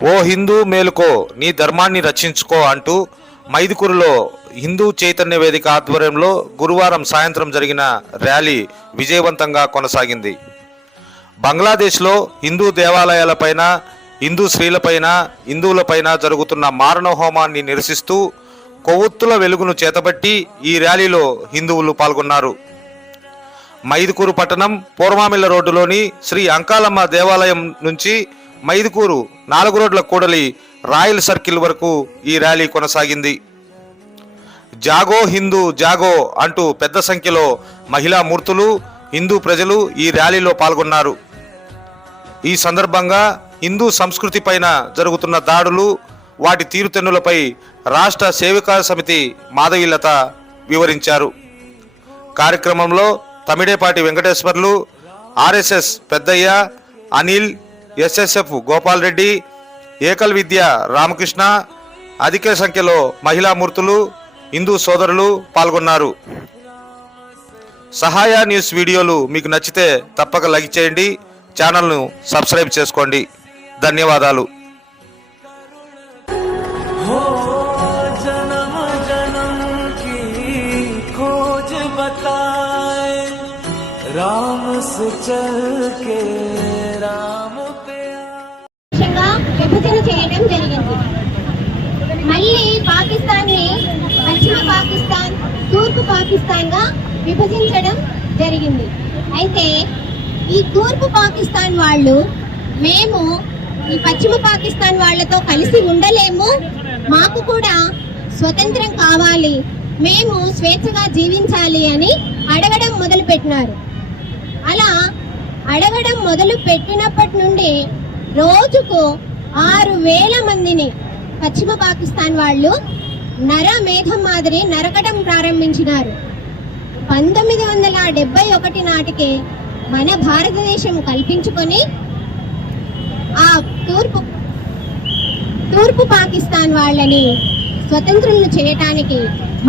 ఓ హిందూ మేలుకో, నీ ధర్మాన్ని రక్షించుకో అంటూ మైదుకూరులో హిందూ చైతన్య వేదిక ఆధ్వర్యంలో గురువారం సాయంత్రం జరిగిన ర్యాలీ విజయవంతంగా కొనసాగింది. బంగ్లాదేశ్లో హిందూ దేవాలయాలపైన, హిందూ స్త్రీలపైన, హిందువులపైన జరుగుతున్న మారణ హోమాన్ని నిరసిస్తూ కొవ్వొత్తుల వెలుగును చేతబట్టి ఈ ర్యాలీలో హిందువులు పాల్గొన్నారు. మైదుకూరు పట్టణం పూర్వామిల్ల రోడ్డులోని శ్రీ అంకాలమ్మ దేవాలయం నుంచి మైదుకూరు 4 రోడ్ల కూడలి రాయల్ సర్కిల్ వరకు ఈ ర్యాలీ కొనసాగింది. జాగో హిందూ జాగో అంటూ పెద్ద సంఖ్యలో మహిళా మూర్తులు, హిందూ ప్రజలు ఈ ర్యాలీలో పాల్గొన్నారు. ఈ సందర్భంగా హిందూ సంస్కృతి పైన జరుగుతున్న దాడులు, వాటి తీరుతెన్నులపై రాష్ట్ర సేవికా సమితి మాధవీలత వివరించారు. కార్యక్రమంలో తమిడేపాటి వెంకటేశ్వర్లు, ఆర్ఎస్ఎస్ పెద్దయ్య, అనిల్, ఎస్ఎస్ఎఫ్ గోపాల్ రెడ్డి, ఏకల్ విద్య రామకృష్ణ, అధిక సంఖ్యలో మహిళా మూర్తులు, హిందూ సోదరులు పాల్గొన్నారు. సహాయ న్యూస్ వీడియోలు మీకు నచ్చితే తప్పక లైక్ చేయండి, ఛానల్ను సబ్స్క్రైబ్ చేసుకోండి. ధన్యవాదాలు. राम से चल के राम पे విభజన చేయడం జరిగింది. మళ్ళీ పాకిస్తాన్ ని పశ్చిమ పాకిస్తాన్, తూర్పు పాకిస్తాన్ గా విభజించడం జరిగింది. అయితే ఈ తూర్పు పాకిస్తాన్ వాళ్ళు మేము ఈ పశ్చిమ పాకిస్తాన్ వాళ్ళతో కలిసి ఉండలేము, మాకు కూడా స్వతంత్రం కావాలి, మేము స్వేచ్ఛగా జీవించాలి అని అడగడం మొదలుపెట్టినారు. అలా అడగడం మొదలు పెట్టినప్పటి నుండి రోజుకు 6,000 మందిని పశ్చిమ పాకిస్తాన్ వాళ్ళు నరమేధం మాదిరి నరకడం ప్రారంభించినారు. 1971 నాటికి మన భారతదేశం కల్పించుకొని ఆ తూర్పు పాకిస్తాన్ వాళ్ళని స్వతంత్రులను చేయటానికి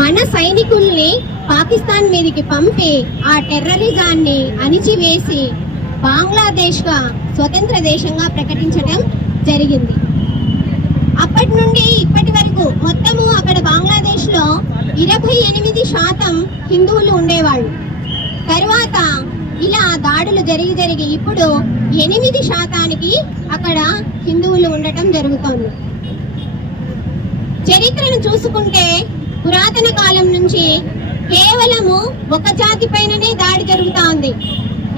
మన సైనికుల్ని పాకిస్తాన్ మీదకి పంపి ఆ టెర్రరిజాన్ని అణిచివేసి బంగ్లాదేశ్ గా స్వతంత్ర దేశంగా ప్రకటించడం జరిగింది. అప్పటి నుండి ఇప్పటి వరకు మొత్తము అక్కడ బంగ్లాదేశ్ లో 28% హిందువులు ఉండేవాళ్ళు. తర్వాత ఇలా దాడులు జరిగి ఇప్పుడు 8% అక్కడ హిందువులు ఉండటం జరుగుతోంది. చరిత్రను చూసుకుంటే పురాతన కాలం నుంచి కేవలము ఒక జాతి పైననే దాడి జరుగుతా ఉంది.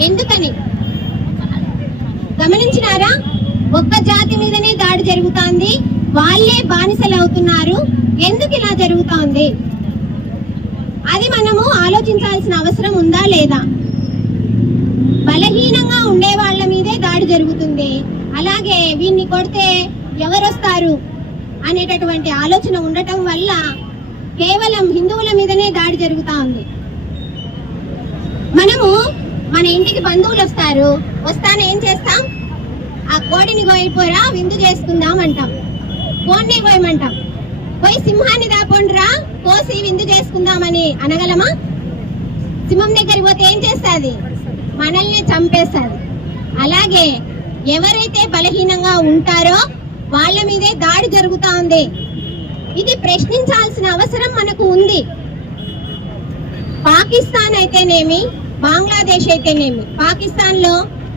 ఎందుకని గమనించినారా? ఒక్క జాతి మీదనే దాడి జరుగుతోంది, వాళ్ళే బానిసలు అవుతున్నారు. ఎందుకు ఇలా జరుగుతోంది? అది మనము ఆలోచించాల్సిన అవసరం ఉందా లేదా? బలహీనంగా ఉండే వాళ్ళ మీదే దాడి జరుగుతుంది. అలాగే వీన్ని కొడితే ఎవరొస్తారు అనేటటువంటి ఆలోచన ఉండటం వల్ల కేవలం హిందువుల మీదనే దాడి జరుగుతా ఉంది. మనము మన ఇంటికి బంధువులు వస్తానే ఏం చేస్తాం? ఆ కోడిని కోయిపోరా, విందు చేసుకుందాం అంటాం. కోడిని కోయమంటాం. పోయి సింహాన్ని దాపోండిరా, కోసి విందు చేసుకుందామని అనగలమా? సింహం దగ్గరికి పోతే ఏం చేస్తుంది? మనల్ని చంపేస్తుంది. అలాగే ఎవరైతే బలహీనంగా ఉంటారో వాళ్ళ మీదే దాడి జరుగుతా ఉంది. ఇది ప్రశ్నించాల్సిన అవసరం మనకు ఉంది. పాకిస్తాన్ అయితేనేమి, బంగ్లాదేశ్ అయితేనేమి, పాకిస్తాన్ లో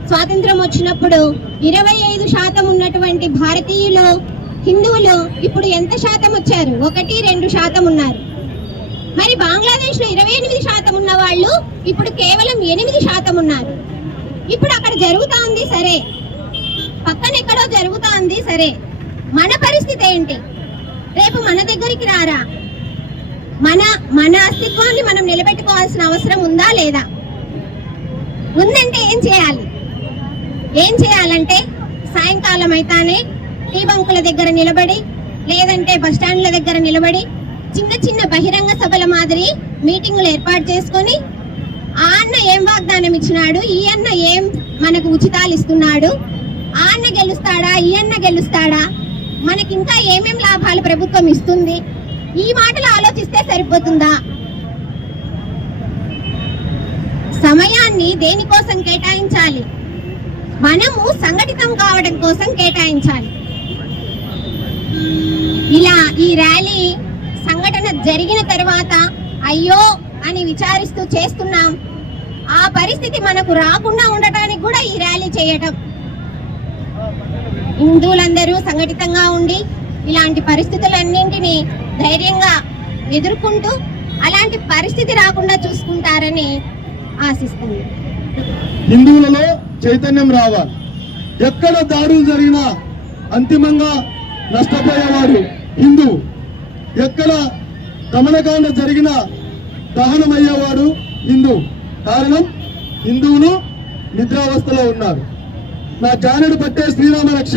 స్వాతంత్రం వచ్చినప్పుడు 25% ఉన్నటువంటి భారతీయులు హిందువులు ఇప్పుడు ఎంత శాతం వచ్చారు? 1-2% ఉన్నారు. మరి బంగ్లాదేశ్ లో 28% ఉన్న వాళ్ళు ఇప్పుడు కేవలం 8% ఉన్నారు. ఇప్పుడు అక్కడ జరుగుతా ఉంది సరే, పక్కన ఎక్కడో జరుగుతా ఉంది సరే, మన పరిస్థితి ఏంటి? రేపు మన దగ్గరికి రారా? మన అస్తిత్వాన్ని మనం నిలబెట్టుకోవాల్సిన అవసరం ఉందా లేదా? ఉందంటే ఏం చేయాలంటే సాయంకాలం అయితేనే టీ బంకుల దగ్గర నిలబడి, లేదంటే బస్టాండ్ల దగ్గర నిలబడి చిన్న బహిరంగ సభల మాదిరి మీటింగులు ఏర్పాటు చేసుకొని ఆ అన్న ఏం వాగ్దానం ఇచ్చినాడు, ఈ అన్న ఏం మనకు ఉచితాలు ఇస్తున్నాడు, ఆ అన్న గెలుస్తాడా, ఈ అన్న గెలుస్తాడా, మనకి ఇంకా ఏమేం లాభాలు ప్రభుత్వం ఇస్తుంది, ఈ మాటలు ఆలోచిస్తే సరిపోతుందా? సమయాన్ని దేనికోసం కేటాయించాలి? మనము సంఘటితం కావడం కోసం కేటాయించాలి. ఇలా ఈ ర్యాలీ సంఘటన జరిగిన తర్వాత అయ్యో అని విచారిస్తూ చేస్తున్నాం. ఆ పరిస్థితి మనకు రాకుండా ఉండటానికి కూడా ఈ ర్యాలీ చేయటం. హిందువులందరూ సంఘటితంగా ఉండి ఇలాంటి పరిస్థితులన్నింటినీ ధైర్యంగా ఎదుర్కొంటూ అలాంటి పరిస్థితి రాకుండా చూసుకుంటారని ఆశిస్తుంది. హిందువులలో చైతన్యం రావాలి. ఎక్కడ దాడులు జరిగినా అంతిమంగా నష్టపోయేవాడు హిందువు. ఎక్కడ దమనకాండ జరిగినా దహనమయ్యేవాడు హిందువు. కారణం హిందువులు నిద్రావస్థలో ఉన్నారు. నా జానెడు పట్టే శ్రీరామ రక్ష,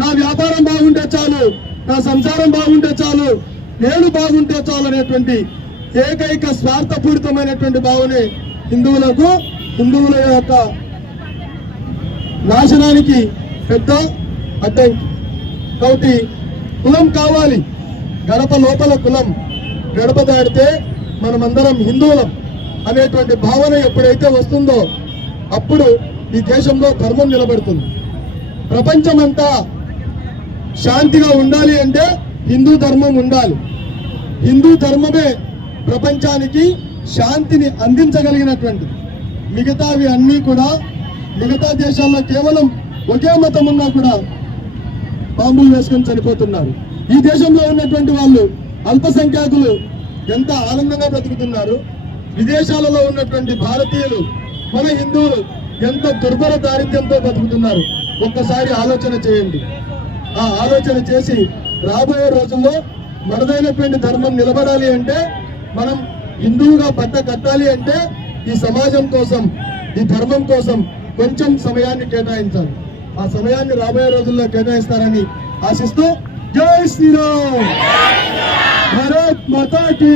నా వ్యాపారం బాగుంటే చాలు, నా సంసారం బాగుంటే చాలు, నేను బాగుంటే చాలు అనేటువంటి ఏకైక స్వార్థపూరితమైనటువంటి భావనే హిందువుల యొక్క నాశనానికి పెద్ద అడ్డంకి. కాబట్టి కులం కావాలి, గడప లోపల కులం, గడప దాడితే మనమందరం హిందువులం అనేటువంటి భావన ఎప్పుడైతే వస్తుందో అప్పుడు ఈ దేశంలో ధర్మం నిలబడుతుంది. ప్రపంచమంతా శాంతిగా ఉండాలి అంటే హిందూ ధర్మం ఉండాలి. హిందూ ధర్మమే ప్రపంచానికి శాంతిని అందించగలిగినటువంటిది. మిగతావి అన్నీ కూడా మిగతా దేశాల్లో కేవలం ఒకే మతం ఉన్నా కూడా బాంబులు వేసుకొని చనిపోతున్నారు. ఈ దేశంలో ఉన్నటువంటి వాళ్ళు అల్పసంఖ్యాకులు ఎంత ఆనందంగా బ్రతుకుతున్నారు. విదేశాలలో ఉన్నటువంటి భారతీయులు, మన హిందువులు ఎంత దుర్భర దారిద్ర్యంతో బతుకుతున్నారు. ఒక్కసారి ఆలోచన చేయండి. ఆ ఆలోచన చేసి రాబోయే రోజుల్లో మనదైనటువంటి ధర్మం నిలబడాలి అంటే, మనం హిందువుగా బట్ట కట్టాలి అంటే ఈ సమాజం కోసం, ఈ ధర్మం కోసం కొంచెం సమయాన్ని కేటాయించాలి. ఆ సమయాన్ని రాబోయే రోజుల్లో కేటాయిస్తారని ఆశిస్తూ జై శ్రీరామ్, భారత్ మాతా కీ.